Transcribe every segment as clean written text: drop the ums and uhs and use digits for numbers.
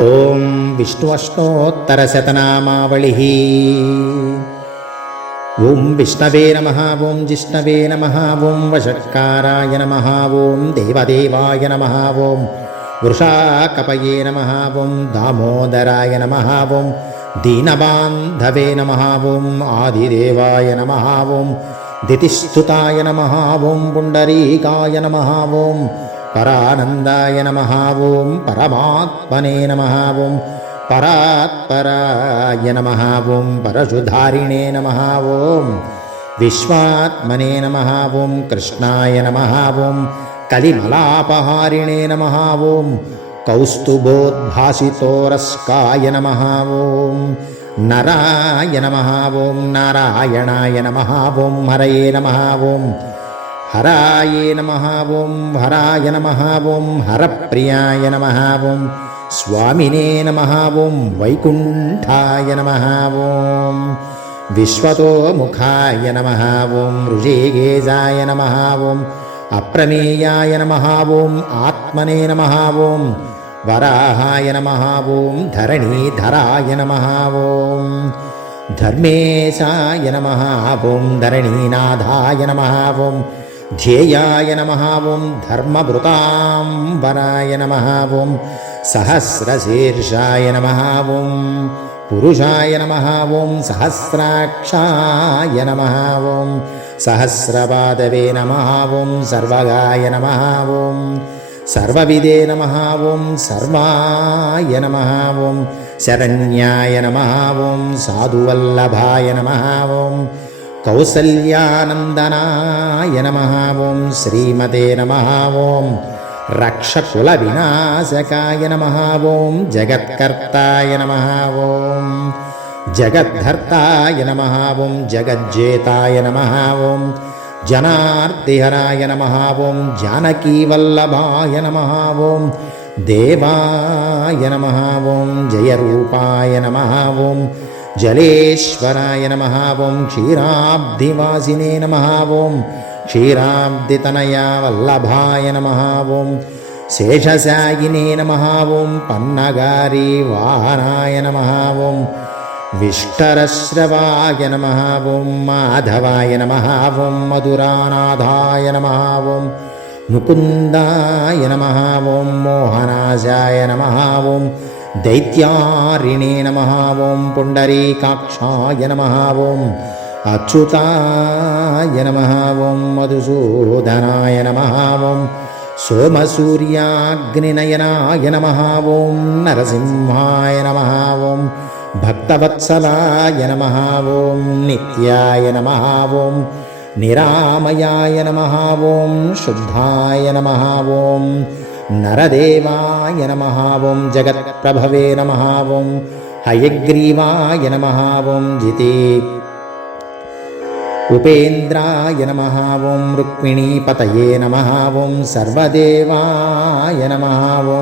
ॐ विष्णुअष्टोत्तरशतनामावलिः। ॐ विष्णवे नमः। ॐ जिष्णवे नमः। ॐ वषट्काराय नमः। ॐ देवदेवाय नमः। ॐ वृषाकपये नमः। ॐ दामोदराय नमः। ॐ दीनबान्धवे नमः। ॐ आदिदेवाय नमः। ॐ दितिस्तुताय नमः। ॐ पुण्डरीकाय नमः। ॐ परानन्दाय नमः। ॐ परमात्मने नमः। ॐ परात्पराय नमः। ॐ परशुधारिणे नमः। ॐ विश्वात्मने नमः। ॐ कृष्णाय नमः। ॐ कलिमलापहारिणे नमः। ॐ कौस्तुभोद्भासितोरस्काय नमः। ॐ नराय नमः। ॐ नारायणाय नमः। ॐ हरये नमः। ॐ हराय नमः। ॐ हराय नमः। ॐ हरप्रियाय नमः। ॐ स्वामिने नमः। ॐ वैकुण्ठाय नमः। ॐ विश्वतोमुखाय नमः। ॐ ऋषिकेशाय नमः। ॐ अप्रमेयाय नमः। ॐ आत्मने नमः। ॐ वराहाय नमः। ॐ धरणीधराय नमः। ॐ धर्मेशाय नमः। ॐ धरणीनाथाय नमः। ॐ ध्येयाय नमः। ॐ धर्मभृताम्बराय नमः। ॐ सहस्रशीर्षाय नमः। ॐ पुरुषाय नमः। ॐ सहस्राक्षाय नमः। ॐ सहस्रपादवे नमः। ॐ सर्वगाय नमः। ॐ सर्वविदे नमः। ॐ सर्वाय नमः। ॐ शरण्याय नमः। ॐ साधुवल्लभाय नमः। ॐ कौसल्यानन्दनाय नमः। ॐ श्रीमते नमः। ॐ रक्षकुलविनाशकाय नमः। ॐ जगत्कर्ताय नमः। ॐ जगद्धर्ताय नमः। ॐ जगज्जेताय नमः। ॐ जनार्तिहराय नमः। ॐ जानकीवल्लभाय नमः। ॐ देवाय नमः। ॐ जयरूपाय नमः। ॐ जलेश्वराय नमः। ॐ क्षीराब्धिवासिने नमः। ॐ क्षीराब्धितनया वल्लभाय नमः। ॐ शेषशायिने नमः। ॐ पन्नगारी वाहनाय नमः। ॐ विष्टरश्रवाय नमः। ॐ माधवाय नमः। ॐ मधुरानाथाय नमः। ॐ मुकुन्दाय नमः। ॐ मोहनाशाय नमः। ॐ दैत्यारिणे नमः। ॐ पुण्डरीकाक्षाय नमः। ॐ अच्युताय नमः। ॐ मधुसूदनाय नमः। ॐ सोमसूर्याग्निनयनाय नमः। ॐ नरसिंहाय नमः। ॐ भक्तवत्सलाय नमः। ॐ नित्याय नमः। ॐ निरामयाय नमः। ॐ शुद्धाय नमः। ॐ नरदेवाय नमः। ॐ जगत्प्रभवे नमः। ॐ हयग्रीवाय नमः। ॐ जिते उपेन्द्राय नमः। ॐ रुक्मिणीपतये नमः। ॐ सर्वदेवाय नमः। ॐ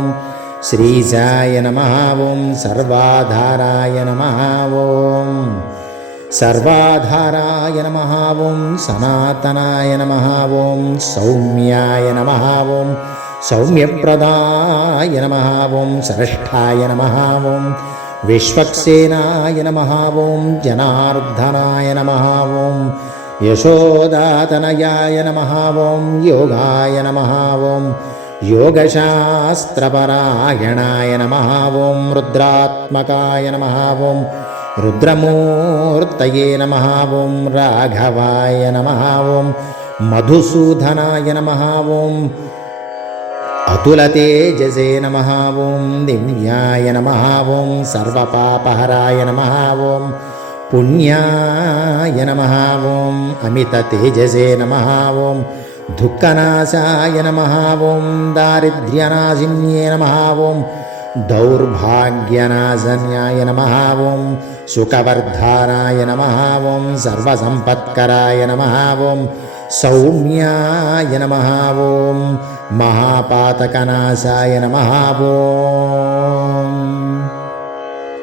श्रीशाय नमः। ॐ सर्वाधाराय नमः। ॐ सर्वाधाराय नमः। ॐ सनातनाय नमः। ॐ सौम्याय नमः। ॐ सौम्यप्रदाय नमः। ॐ श्रेष्ठाय नमः। ॐ विश्वक्सेनाय नमः। ॐ जनार्दनाय नमः। ॐ यशोदातनयाय नमः। ॐ योगाय नमः। ॐ योगशास्त्रपरायणाय नमः। ॐ रुद्रात्मकाय नमः। ॐ रुद्रमूर्तये नमः। ॐ राघवाय नमः। ॐ मधुसूदनाय नमः। ॐ अतुलतेजसे नमः। ॐ दिव्याय नमः। ॐ सर्वपापहराय नमः। ॐ पुण्याय नमः। ॐ अमिततेजसे नमः। ॐ दुःखनाशाय नमः। ॐ दारिद्र्यनाशिन्ये नमः। ॐ दौर्भाग्यनाशन्याय नमः। ॐ सुखवर्धाराय नमः। ॐ सर्वसम्पत्कराय नमः। ॐ सौम्याय नमः। ॐ महापातकनाशाय नमः। ॐ